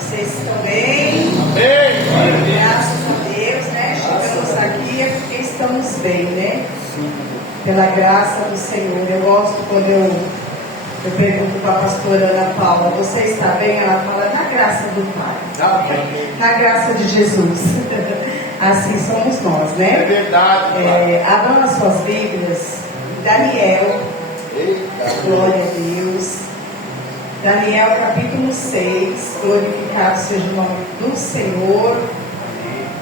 Vocês estão bem? Amém. Graças a Deus, né? Chegamos aqui é porque estamos bem, né? Pela graça do Senhor. Eu gosto quando eu pergunto para a pastora Ana Paula: você está bem? Ela fala: na graça do Pai, na graça de Jesus. Assim somos nós, né? É verdade. Abram as suas Bíblias. Daniel. Glória a Deus. Daniel capítulo 6. Glorificado seja o nome do Senhor.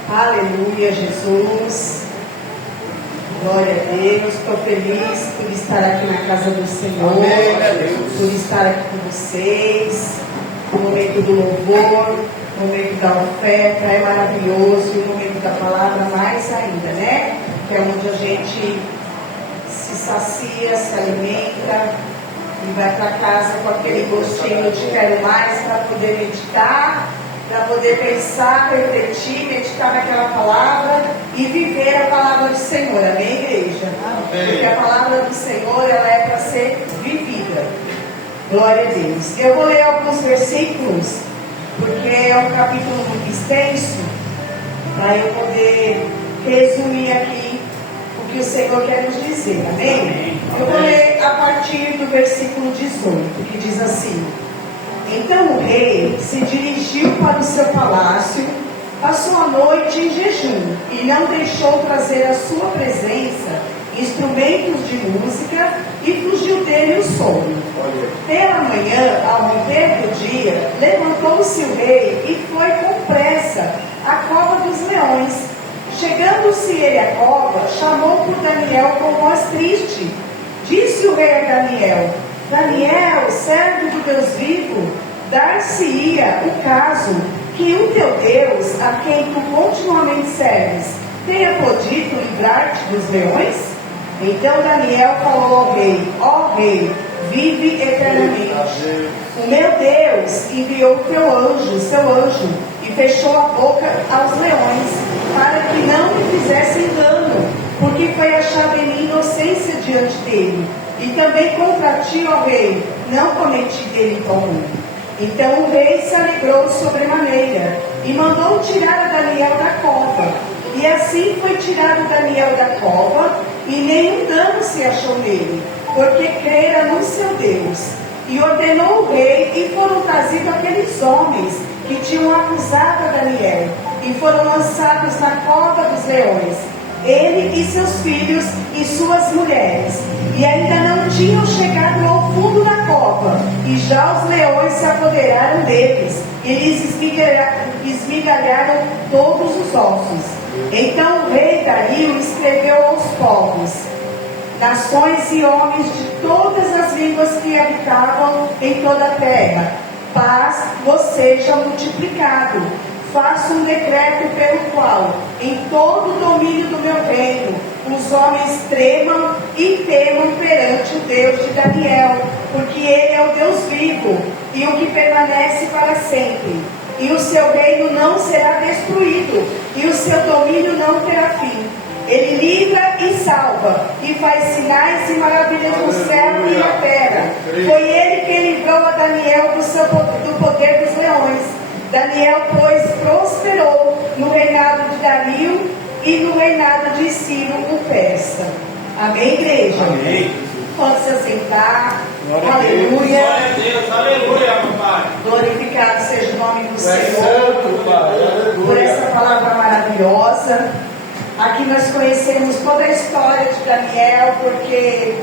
Aleluia, Jesus. Glória a Deus. Estou feliz por estar aqui na casa do Senhor. Por estar aqui com vocês. No momento do louvor, no momento da oferta, é maravilhoso. E no momento da palavra, mais ainda, né? Que é onde a gente se sacia, se alimenta e vai para casa com aquele gostinho de quero mais, para poder meditar, para poder pensar, refletir, meditar naquela palavra e viver a palavra do Senhor. Amém, igreja? Amém. Porque a palavra do Senhor, ela é para ser vivida. Glória a Deus. Eu vou ler alguns versículos, porque é um capítulo muito extenso, para eu poder resumir aqui o que o Senhor quer nos dizer. Amém? Amém. Eu vou ler a partir do versículo 18, que diz assim: então o rei se dirigiu para o seu palácio, passou a noite em jejum e não deixou trazer à sua presença instrumentos de música e fugiu dele o sono. Pela manhã, ao romper do dia, levantou-se o rei e foi com pressa à cova dos leões. Chegando-se ele à cova, chamou por Daniel com voz triste. Disse o rei a Daniel: Daniel, servo do Deus vivo, dar-se-ia o caso que o teu Deus, a quem tu continuamente serves, tenha podido livrar-te dos leões? Então Daniel falou ao rei: ó rei, vive eternamente. O meu Deus enviou seu anjo, e fechou a boca aos leões, para que não me fizessem dano, porque foi achada em mim inocência diante dele. E também contra ti, ó rei, não cometi delito algum. Então o rei se alegrou sobremaneira, e mandou tirar a Daniel da cova. E assim foi tirado Daniel da cova, e nenhum dano se achou nele, porque crera no seu Deus. E ordenou o rei, e foram trazidos aqueles homens que tinham acusado a Daniel, e foram lançados na cova dos leões, ele e seus filhos e suas mulheres. E ainda não tinham chegado ao fundo da cova, e já os leões se apoderaram deles, e lhes esmigalharam todos os ossos. Então o rei Dario escreveu aos povos, nações e homens de todas as línguas que habitavam em toda a terra: paz vos seja multiplicado. Faço um decreto pelo qual, em todo o domínio do meu reino, os homens tremam e temam perante o Deus de Daniel, porque ele é o Deus vivo e o que permanece para sempre. E o seu reino não será destruído, e o seu domínio não terá fim. Ele livra e salva, e faz sinais e maravilhas no céu e na terra. Foi ele quem livrou a Daniel do poder dos leões. Daniel, pois, prosperou no reinado de Dario e no reinado de Ciro o persa. Amém, igreja? Amém. Pode se assentar. Glória Aleluia. Glória a Deus. Aleluia, meu Pai. Glorificado seja o nome do Tu és Senhor santo, Pai. por essa palavra maravilhosa. Aqui nós conhecemos toda a história de Daniel, porque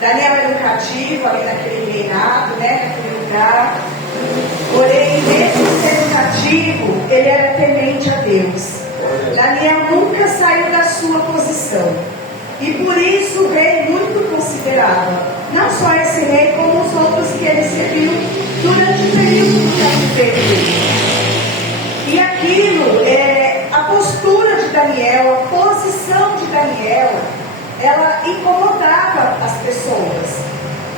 Daniel era um cativo ali naquele reinado, né, naquele lugar. Porém, mesmo sendo cativo, ele era temente a Deus. Daniel nunca saiu da sua posição. E por isso o rei muito considerava, não só esse rei, como os outros que ele serviu durante o período do cativeiro. E aquilo, a postura de Daniel, a posição de Daniel, ela incomodava as pessoas.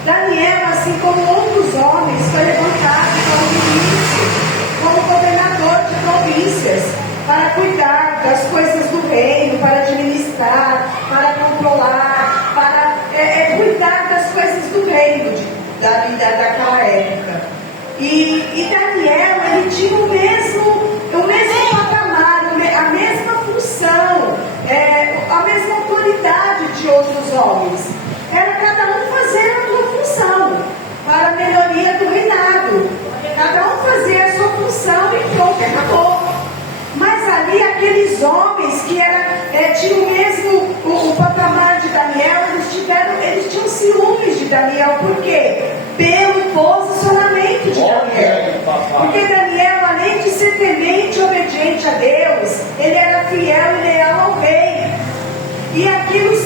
Daniel, assim como outros homens, foi levantado como ministro, como governador de províncias, para cuidar das coisas do reino, para administrar, para controlar, para cuidar das coisas do reino daquela época. E Daniel, ele tinha um Daniel. Por quê? Pelo posicionamento de Daniel. Porque Daniel, além de ser temente e obediente a Deus, ele era fiel e leal ao rei. E aquilo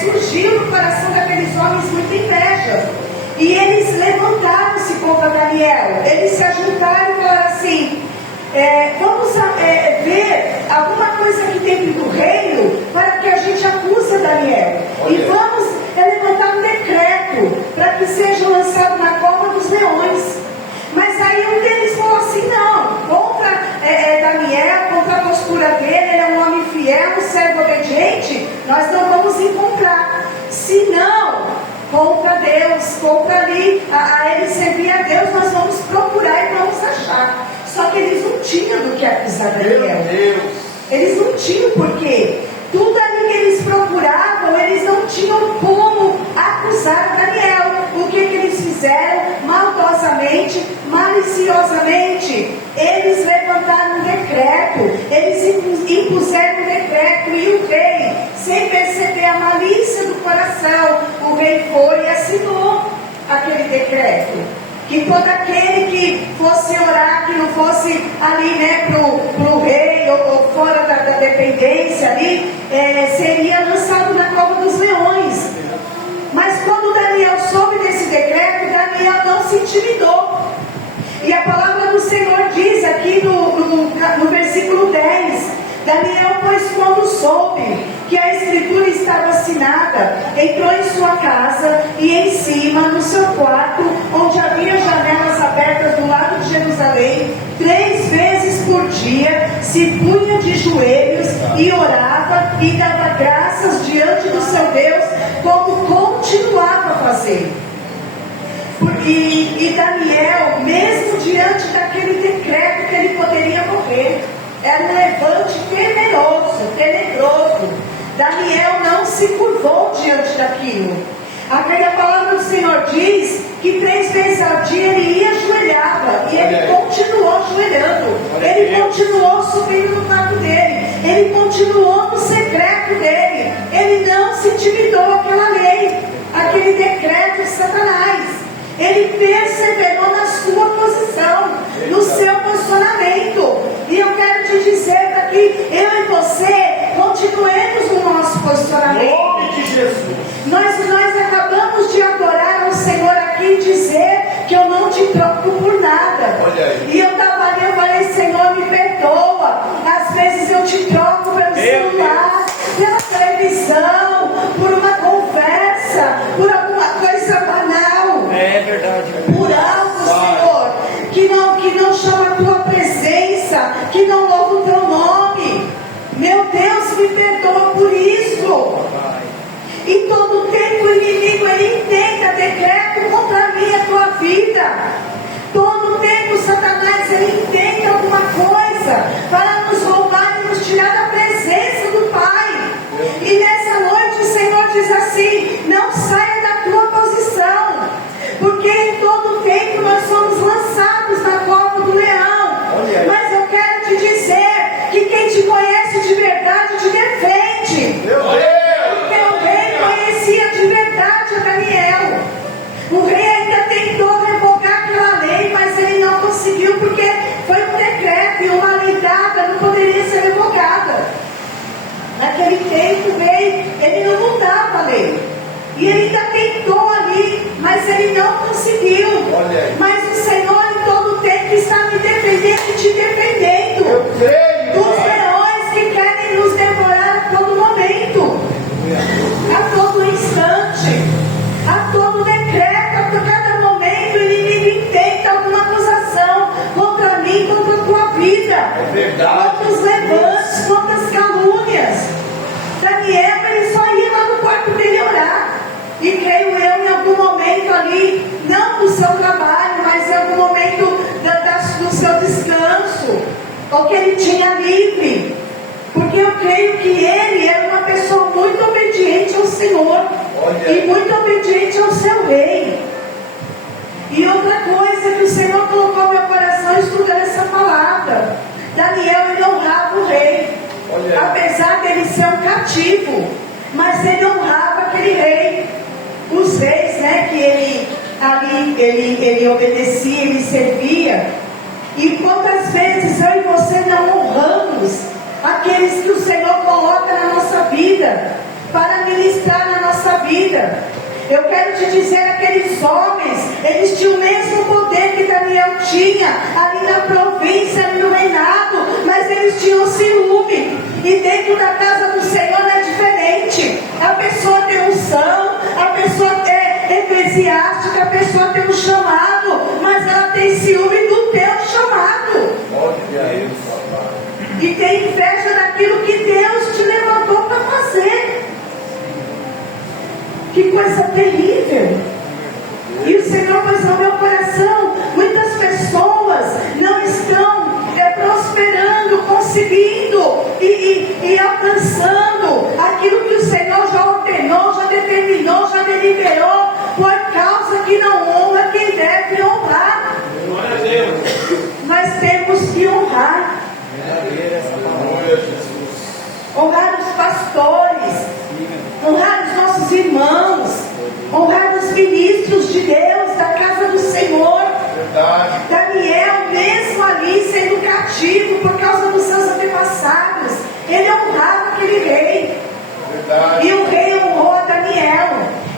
surgiu no coração daqueles homens muita inveja. E eles levantaram-se contra Daniel. Eles se ajuntaram e falaram assim: vamos ver alguma coisa aqui dentro do reino para que a gente acuse Daniel. E vamos levantar um decreto para que seja lançado na cova dos leões. Mas aí um deles falou assim: não, contra Daniel, contra a postura dele, ele é um homem fiel, um servo obediente, nós não vamos encontrar. Se não, contra Deus, contra ali, a ele servir a Deus, nós vamos procurar e vamos achar. Só que eles não tinham do que acusar Daniel. Eles não tinham porquê. Tudo ali que eles procuravam, eles não tinham como acusar Daniel. O que eles fizeram? Maldosamente, maliciosamente, eles levantaram um decreto, eles impuseram um decreto, e o rei, sem perceber a malícia do coração, o rei foi e assinou aquele decreto. Que todo aquele que fosse orar, que não fosse ali, pro rei ou fora da dependência ali, seria lançado na cova dos leões. Mas quando Daniel soube desse decreto, Daniel não se intimidou. E a palavra do Senhor diz aqui no versículo 10: Daniel, pois, quando soube que a escritura estava assinada, entrou em sua casa e em cima, no seu quarto, onde havia janelas abertas do lado de Jerusalém, 3 vezes por dia, se punha de joelhos e orava e dava graças diante do seu Deus, como continuava a fazer. E Daniel, mesmo diante daquele decreto que ele poderia morrer, era um levante tenebroso. Daniel não se curvou diante daquilo. A palavra do Senhor diz que 3 vezes ao dia ele ia ajoelhava. E ele continuou ajoelhando. Ele continuou subindo no quarto dele. Ele continuou no secreto dele. Ele não se intimidou àquela lei, aquele decreto de Satanás. Ele perseverou na sua posição, no seu posicionamento. E eu quero te dizer para que eu e você continuemos no nosso posicionamento. Em nome de Jesus. Nós acabamos de adorar ao Senhor aqui e dizer que eu não te troco por nada. E eu estava ali, eu falei: Senhor, me perdoa. Às vezes eu te troco pelo celular, pela televisão, por uma conversa, por alguma coisa banal. É verdade. Por algo, Senhor, que não chama a tua presença, que não louva o teu nome. Meu Deus, me perdoa por isso. E todo tempo o inimigo, ele intenta decreto contra mim e a tua vida. Todo tempo Satanás, ele intenta alguma coisa para nos roubar e nos tirar da presença do Pai. E nessa noite o Senhor diz assim: não saia da tua posição, porque em todo tempo nós somos lançados na cova do leão. Mas eu quero te dizer que quem te conhece de verdade te defende. Porque o rei conhecia de verdade a Daniel. O rei ainda tentou revogar aquela lei, mas ele não conseguiu, porque foi um decreto e uma lei dada não poderia ser revogada. Naquele tempo o rei, ele não mudava a lei. E ele ainda tentou ali, mas ele não conseguiu. Mas o Senhor em todo tempo está me defendendo e te defendendo. Eu creio. Dos leões que querem nos devorar a todo momento, a todo instante, a todo decreto, a cada momento o inimigo intenta alguma acusação contra mim, contra a tua vida. É verdade. Quantos levantes, quantas calúnias. Daniel, ele só ia lá no quarto dele orar. E creio eu, em algum momento ali, não do seu trabalho, mas em algum momento do seu descanso, ou que ele tinha livre. Porque eu creio que ele era uma pessoa muito obediente ao Senhor. E muito obediente ao seu rei. E outra coisa que o Senhor colocou no meu coração estudando essa palavra: Daniel, ele honrava o rei. Apesar dele ser um cativo, mas ele honrava aquele rei. Os reis, né, que ele obedecia, ele servia. E quantas vezes eu e você não honramos aqueles que o Senhor coloca na nossa vida, para ministrar na nossa vida. Eu quero te dizer, aqueles homens, eles tinham o mesmo poder que Daniel tinha, ali na província, ali no reinado, mas eles tinham ciúme. E dentro da casa do Senhor não é diferente. A pessoa tem unção, a pessoa é eclesiástica, a pessoa tem um chamado, mas ela tem ciúme do teu chamado. E tem inveja daquilo que Deus te levantou para fazer. Que coisa terrível. E o Senhor pôs no meu coração, muitas pessoas não estão prosperando, conseguindo e alcançando aquilo que o Senhor já ordenou, já determinou, já deliberou, por causa que não honra quem deve honrar. Glória a Deus. Nós temos que honrar. Honrar os pastores, honrar os nossos irmãos, honrar os ministros de Deus, da casa do Senhor. Verdade. Daniel, mesmo ali sendo cativo por causa dos seus antepassados, ele honrava aquele rei. Verdade. E o rei honrou a Daniel.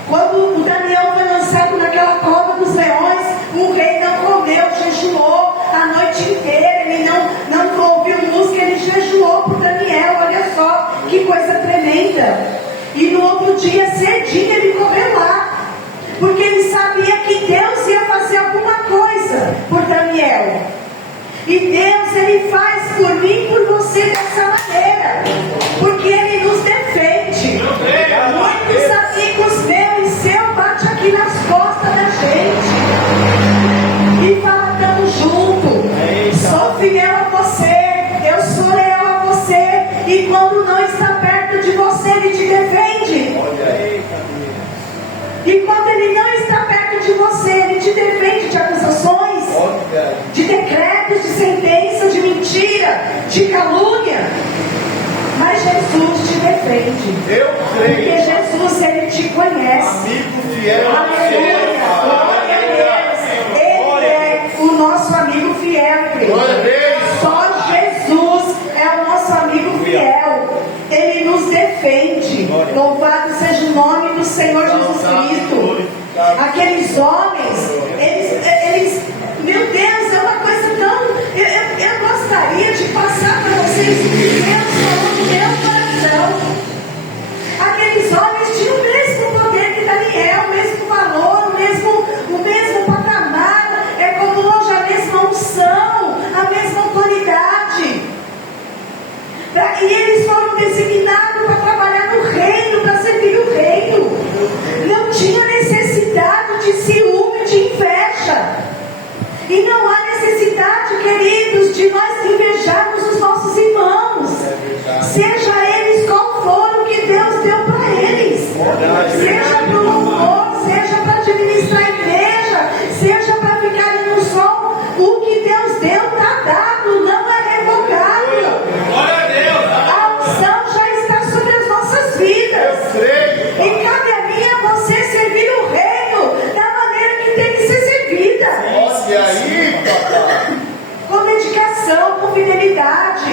Quando o Daniel foi lançado naquela cova dos leões, o rei não comeu, jejuou a noite inteira. Ele não ouviu música, ele jejuou por Daniel. Olha só que coisa tremenda. E no outro dia, cedinho, ele correu lá, porque ele sabia que Deus ia fazer alguma coisa por Daniel. E Deus, ele faz por mim e por você dessa maneira, porque ele nos defende. Muitos amigos meus e seu bate aqui nas costas da gente e fala: estamos juntos, sou fiel a você, eu sou leal a você. E quando não está perto de você, ele te defende. E quando ele não está perto de você, ele te defende de acusações, de decretos, de sentença, de mentira, de calúnia. Mas Jesus te defende. Eu creio. Porque Jesus, ele te conhece. Amigo fiel. Aleluia. Glória a Deus. Ele é o nosso amigo fiel, querido. Glória a Deus. Só Jesus é o nosso amigo fiel. Ele nos defende. Louvado seja o nome do Senhor Jesus Cristo. Aqueles homens, eles, meu Deus, é uma coisa tão... Eu gostaria de passar para vocês o que Deus falou no meu coração. Aqueles homens tinham o mesmo poder que Daniel, o mesmo valor, o mesmo patamar, é como hoje a mesma unção, a mesma autoridade. E eles foram designados para trabalhar no reino, para servir o reino. Não tinha necessidade de ciúme, de inveja. E não há necessidade, queridos, de nós invejarmos os nossos irmãos. Seja eles qual for o que Deus deu para eles. Seja para o louvor, seja para administrar a igreja, seja para ficar no som. O que Deus deu está dado, não é revogado. Glória a Deus. A unção já está sobre as nossas vidas. Eu creio. E cabe a mim e a você servir o reino da maneira que tem que ser servida. Olha aí, papai. Com dedicação, com fidelidade,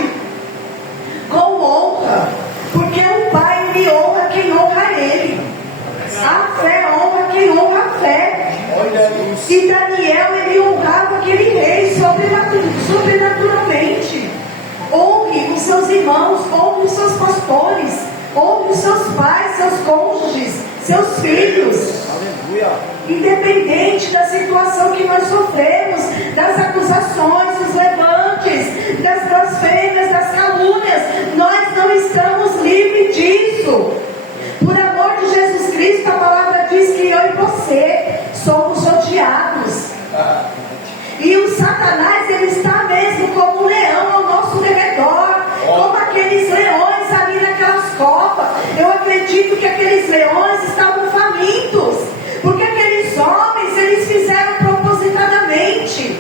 com honra. Porque o Pai, ele honra quem honra ele. A fé honra quem honra a fé. Olha isso. E Daniel, ele honrava aquele rei sobrenaturalmente. Honre os seus irmãos, honre os seus pastores, honre os seus pais, seus cônjuges, seus filhos. Aleluia. Independente da situação que nós sofremos, das acusações, dos levantes, das blasfêmias, das calúnias, nós não estamos livres disso. Por amor de Jesus Cristo, a palavra diz que eu e você somos odiados. E o Satanás, ele está mesmo como um leão ao nosso redor, como aqueles leões ali naquelas covas. Eu acredito que aqueles leões estavam famintos, porque aqueles homens, eles fizeram propositadamente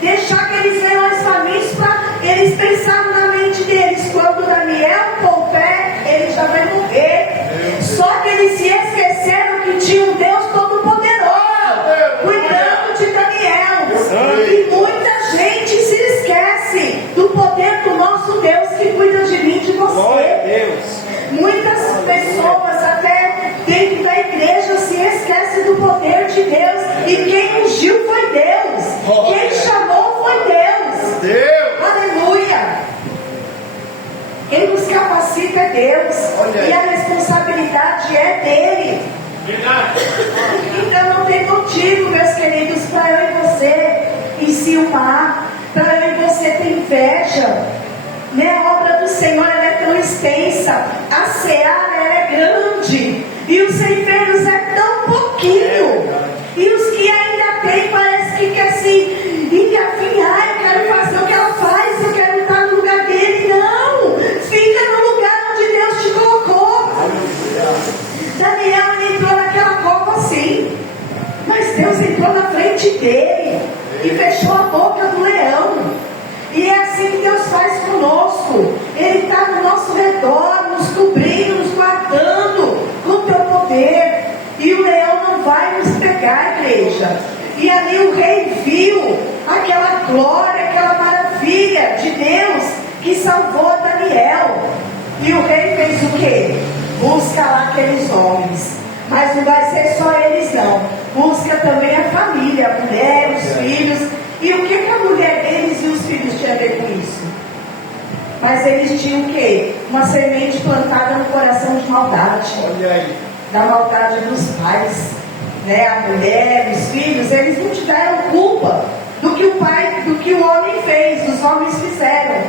deixar aqueles leões famintos para eles pensaram na mente deles: quando Daniel pôr o pé, ele já vai morrer. Só que eles se esqueceram que tinha um Deus Todo-Poderoso Deus e a responsabilidade é dele. Então não tem motivo, meus queridos, para eu e você enciumar, para eu e você ter inveja, né? A obra do Senhor ela é tão extensa, a seara ela é grande e os ceifeiros é tão pouquinho, e os que ainda tem parece que quer se engafinhar. Eu quero fazer o que ela faz, eu quero estar no lugar dele. Não, fica no lugar onde Deus te colocou. Daniel entrou naquela cova assim, mas Deus entrou na frente dele e fechou a boca do leão. E é assim que Deus faz conosco. Ele está no nosso redor, nos cobrindo, nos guardando com o teu poder. E o leão não vai nos pegar, igreja. E ali o rei viu aquela glória, aquela maravilha de Deus que salvou Daniel. E o rei fez o quê? Busca lá aqueles homens. Mas não vai ser só eles não. Busca também a família, a mulher, os filhos. E o que a mulher deles e os filhos tinham a ver com isso? Mas eles tinham o quê? Uma semente plantada no coração de maldade. Olha aí. Da maldade dos pais, né? A mulher, os filhos, eles não tiveram culpa do que o pai, do que o homem fez, os homens fizeram.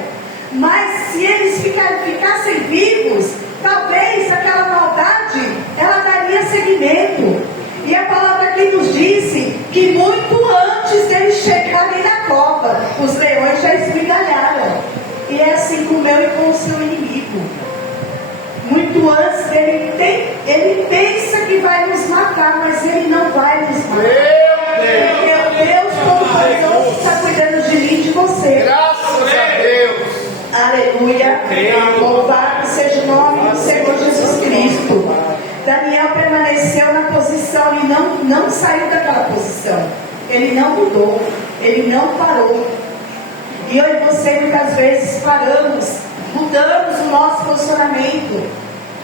Mas se eles ficassem vivos, talvez aquela maldade, ela daria seguimento. E a palavra aqui nos disse que muito antes deles chegarem na cova, os leões já esmigalharam. E é assim com o meu e com o seu inimigo. Muito antes dele ele pensa que vai nos matar, mas ele não vai nos matar. Porque Deus Todo-Poderoso está cuidando de mim e de você. Graças a Deus. Aleluia. Louvado seja o nome do Senhor Jesus Cristo. Daniel permaneceu na posição e não saiu daquela posição. Ele não mudou, ele não parou. E eu e você muitas vezes paramos, mudamos o nosso posicionamento.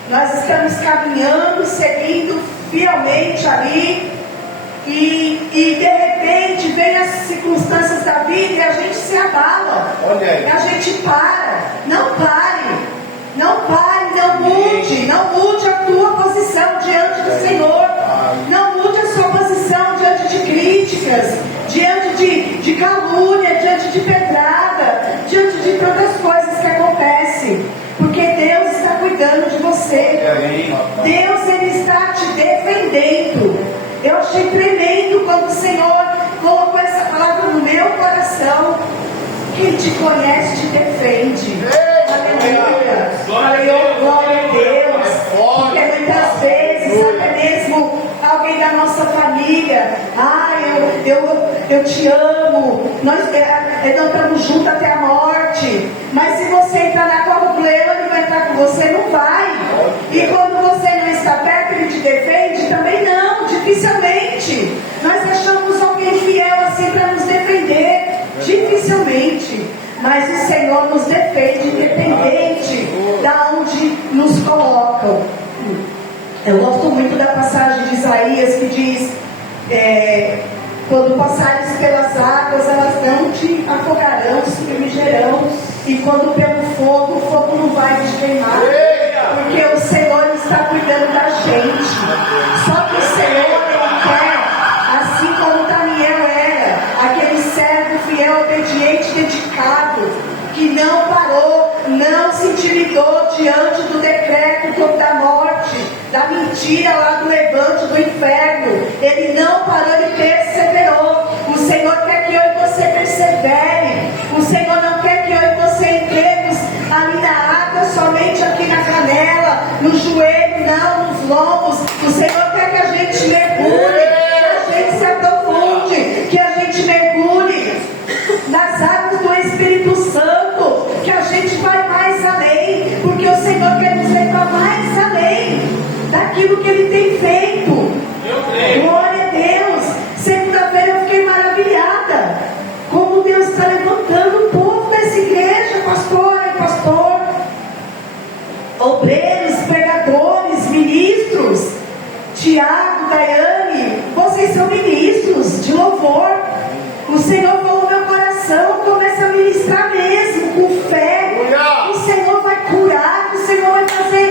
Nós estamos caminhando, seguindo fielmente ali, e de repente vem as circunstâncias da vida e a gente se abala. A gente para. Não pare, não mude a tua posição diante do Senhor. Não mude a sua posição diante de críticas, diante de calúnia, diante de pedrada, diante de tantas coisas que acontecem. Porque Deus está cuidando de você. Deus, Ele está te defendendo. Eu achei tremendo quando o Senhor colocou essa palavra no meu coração. Quem te conhece te defende. Aleluia. Glória a Deus. Porque muitas vezes, até mesmo alguém da nossa família, eu te amo, nós estamos juntos até a morte. Mas se você entrar na cova do leão, ele vai entrar com você? Não vai. E quando você não está perto, ele te defende? Também não, dificilmente. Nós achamos alguém fiel assim para nos defender. Dificilmente. Mas o Senhor nos defende, independente da onde nos colocam. Eu gosto muito da passagem de Isaías que diz: quando passares pelas águas, elas não te afogarão, submergerão, e quando pelo fogo, o fogo não vai te queimar, porque o Senhor está cuidando da gente. Só que o Senhor não quer, assim como Daniel era, aquele servo fiel, obediente, dedicado, que não parou, não se intimidou diante do decreto da morte, da mentira lá do levante do inferno. Ele não parou, ele perseverou. O Senhor quer que eu e você persevere. O Senhor não quer que eu e você entremos ali na água, somente aqui na canela, no joelho, não, nos lombos. O Senhor quer que a gente mergulhe, que a gente se aprofunde, que a gente mergulhe nas águas do Espírito Santo, que a gente vai mais além, porque o Senhor quer nos levar mais além daquilo que Ele tem feito. Glória a Deus. Segunda-feira eu fiquei maravilhada como Deus está levantando o povo dessa igreja, pastora e pastor, obreiros, pregadores, ministros. Tiago, Daiane, vocês são ministros de louvor. O Senhor falou no meu coração, começa a ministrar mesmo, com fé. O Senhor vai curar, o Senhor vai fazer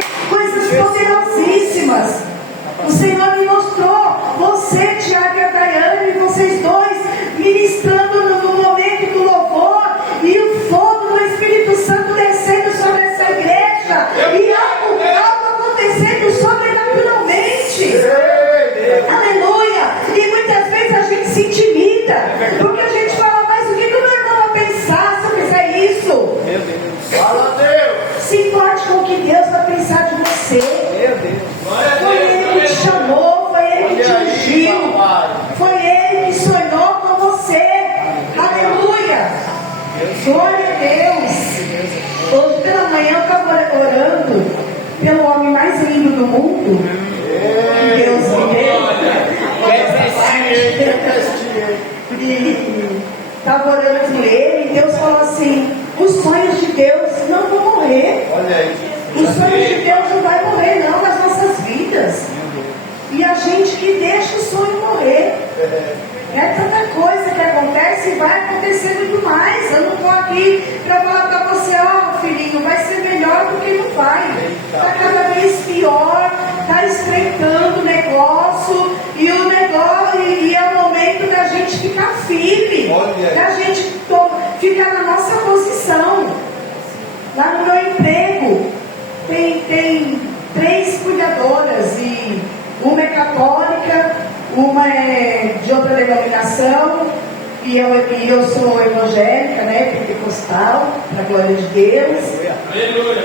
Glória a Deus. Hoje pela manhã eu estava orando pelo homem mais lindo do mundo. Que Deus me deu. E estava orando por ele, e Deus falou assim: os sonhos de Deus não vão morrer. Olha aí. Os sonhos de Deus não vai morrer não nas nossas vidas. E a gente que deixa o sonho morrer. É tanta coisa que acontece e vai acontecer muito mais. Eu não estou aqui para falar para você: ó, filhinho, vai ser melhor do que não vai. Está cada vez pior, está estreitando o negócio, e o negócio, e é o momento da gente ficar firme, da gente ficar na nossa posição. Lá no meu emprego tem 3 cuidadoras, e uma é católica, uma é de outra denominação, e eu sou evangélica, né, pentecostal, para a glória de Deus. Aleluia.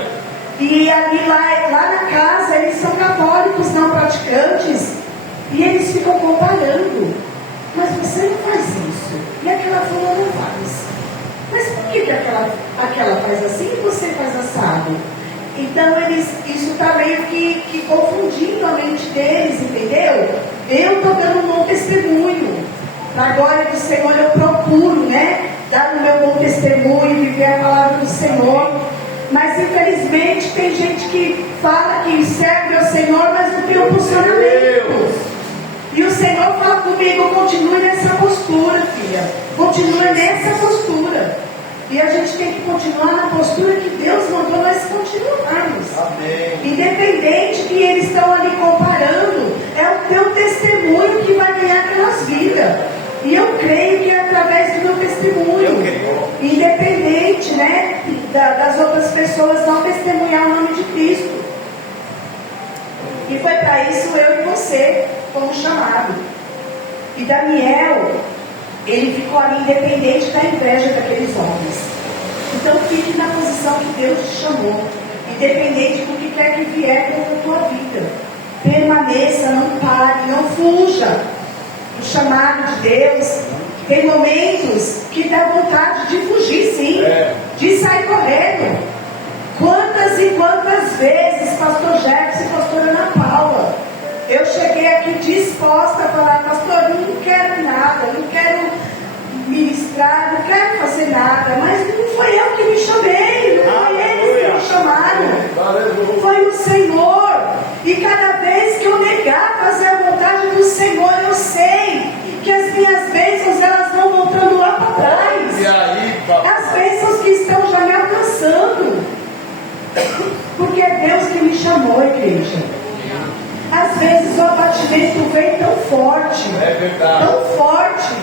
E ali lá na casa eles são católicos não praticantes, e eles ficam comparando: mas você não faz isso, e aquela fulana não faz. Mas por que aquela faz assim e você faz assado? Então isso está meio que confundindo a mente deles, entendeu? Eu estou dando um bom testemunho. Na glória do Senhor eu procuro, né, dar o meu bom testemunho, viver a palavra do Senhor. Mas infelizmente tem gente que fala que serve ao Senhor, mas não tem um posicionamento. E o Senhor fala comigo: continue nessa postura, filha. Continue nessa postura. E a gente tem que continuar na postura que Deus mandou nós continuarmos. Amém. Independente que eles estão ali comparando, é o teu testemunho que vai ganhar aquelas vidas. E eu creio que é através do meu testemunho. Independente, né, das outras pessoas não testemunhar o nome de Cristo. E foi para isso eu e você fomos chamados. E Daniel, ele ficou ali independente da inveja daqueles homens. Então fique na posição que Deus te chamou, independente do que quer que vier contra a tua vida. Permaneça, não pare, não fuja do chamado de Deus. Tem momentos que dá vontade de fugir, sim, de sair correndo. Quantas e quantas vezes, pastor Jefferson e pastora Ana Paula, eu cheguei aqui disposta a falar: pastor, eu não quero nada, eu não quero ministrar, não quero fazer nada, mas não foi eu que me chamei, não foi eles que me chamaram, foi o Senhor. E cada vez que eu negar fazer a vontade do Senhor, eu sei que as minhas bênçãos elas vão voltando lá para trás. E aí, As bênçãos que estão já me alcançando, porque é Deus que me chamou, igreja. Às vezes o abatimento vem tão forte, é verdade, tão forte.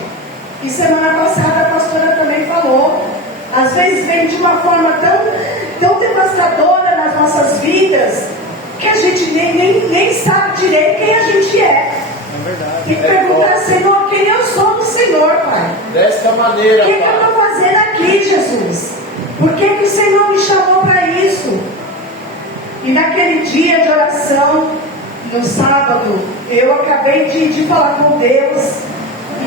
E semana passada a pastora também falou: às vezes vem de uma forma tão devastadora nas nossas vidas, que a gente nem sabe direito quem a gente é. Tem que perguntar: Senhor, quem eu sou no Senhor, Pai? Desta maneira, O que eu estou fazendo aqui, Jesus? Por que o Senhor me chamou para isso? E naquele dia de oração, no sábado, eu acabei de falar com Deus.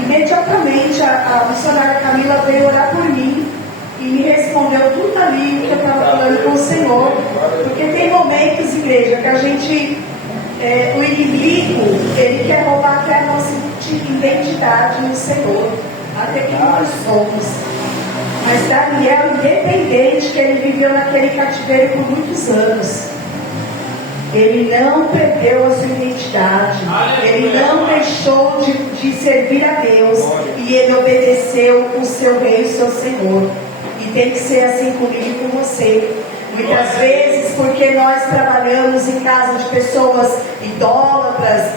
Imediatamente a missionária Camila veio orar por mim e me respondeu tudo ali que eu estava falando com o Senhor. Porque tem momentos, igreja, que a gente, o inimigo, ele quer roubar até a nossa identidade no Senhor, até que nós somos. Mas Daniel, independente que ele viveu naquele cativeiro por muitos anos, ele não perdeu a sua identidade. Ele não deixou de servir a Deus. E ele obedeceu o seu rei, o seu Senhor. E tem que ser assim comigo e com você. Muitas vezes, porque nós trabalhamos em casa de pessoas idólatras,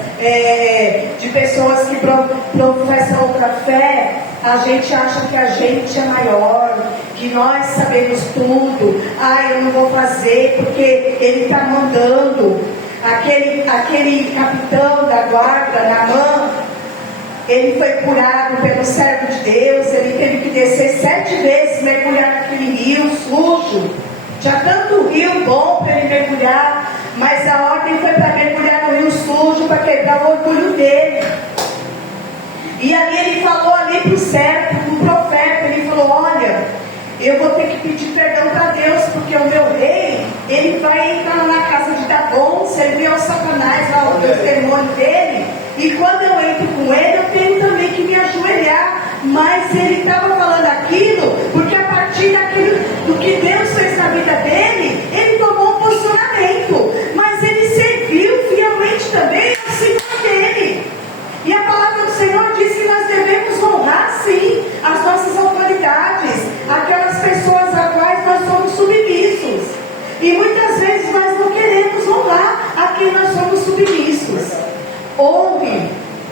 de pessoas que professam outra fé, a gente acha que a gente é maior, que nós sabemos tudo. Eu não vou fazer porque ele está mandando. Aquele capitão da guarda, Naamã, ele foi curado pelo servo de Deus. Ele teve que descer 7 vezes, mergulhar naquele rio sujo. Tinha tanto rio bom para ele mergulhar, mas a ordem foi para mergulhar no rio sujo, para quebrar o orgulho dele. E ali ele falou ali para o servo, para o profeta, ele falou: olha, eu vou ter que pedir perdão para Deus, porque o meu rei, ele vai entrar na casa de Dagon, servir ao Satanás, lá o demônio dele, e quando eu entro com ele, eu tenho também que me ajoelhar. Mas ele estava falando aquilo, porque a partir daquilo, do que Deus fez na vida dele, ele tomou um posicionamento, mas ele serviu fielmente também ao Senhor dele. E a palavra do Senhor diz que nós devemos honrar sim as nossas autoridades, aquelas pessoas a quais nós somos submissos. E muitas vezes nós não queremos honrar a quem nós somos submissos. Honre,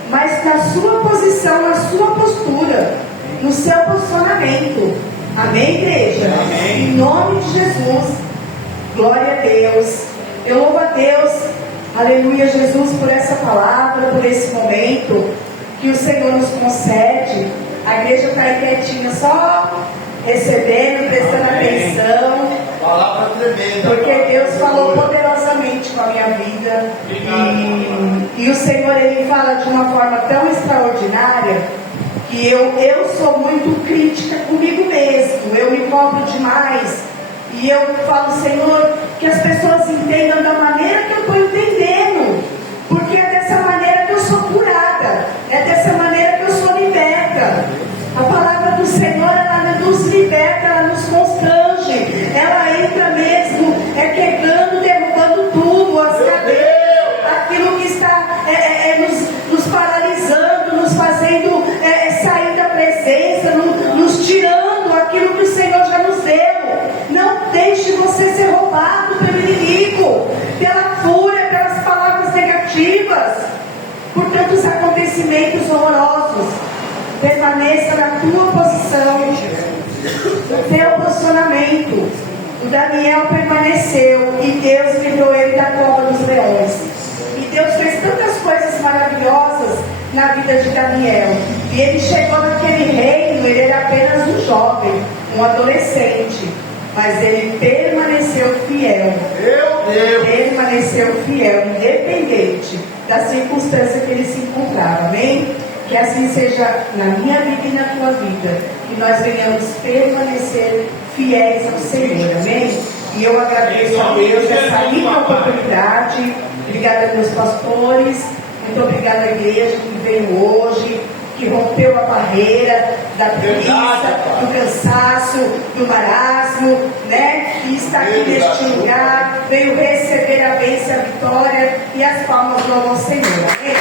mas na sua posição, na sua postura, no seu posicionamento. Amém, igreja? Amém. Em nome de Jesus, glória a Deus. Eu louvo a Deus, aleluia, Jesus, por essa palavra, por esse momento que o Senhor nos concede. A igreja está aí quietinha, só recebendo, prestando atenção. Palavra tremenda. Porque Deus falou poderosamente com a minha vida. E o Senhor, Ele fala de uma forma tão extraordinária que eu sou muito crítica comigo mesmo. Eu me cobro demais. E eu falo, Senhor, que as pessoas entendam da maneira que eu estou entendendo. Porque é dessa maneira que eu sou curada. É dessa maneira que eu sou liberta. A palavra do Senhor, ela nos liberta, ela nos constrange. Ela entra mesmo, quebrando, derrubando tudo, as cadeias, aquilo que está nos paralisando, nos fazendo sair da presença, nos tirando aquilo que o Senhor já nos deu. Não deixe você ser roubado pelo inimigo, pela fúria, pelas palavras negativas, por tantos acontecimentos horrorosos. Permaneça na tua posição, no teu posicionamento. O Daniel permaneceu e Deus livrou ele da cova dos leões. E Deus fez tantas coisas maravilhosas na vida de Daniel. E ele chegou naquele reino, ele era apenas um jovem, um adolescente. Mas ele permaneceu fiel. Permaneceu fiel, independente da circunstância que ele se encontrava. Amém? Que assim seja na minha vida e na tua vida. Que nós venhamos permanecer fiéis ao Senhor. Amém? E eu agradeço a Deus essa linda oportunidade. Obrigada aos meus pastores. Muito obrigada à igreja que veio hoje, que rompeu a barreira da preguiça, do cansaço, do marasmo, né? E está aqui neste lugar, veio receber a bênção, a vitória e as palmas do nosso Senhor. Amém?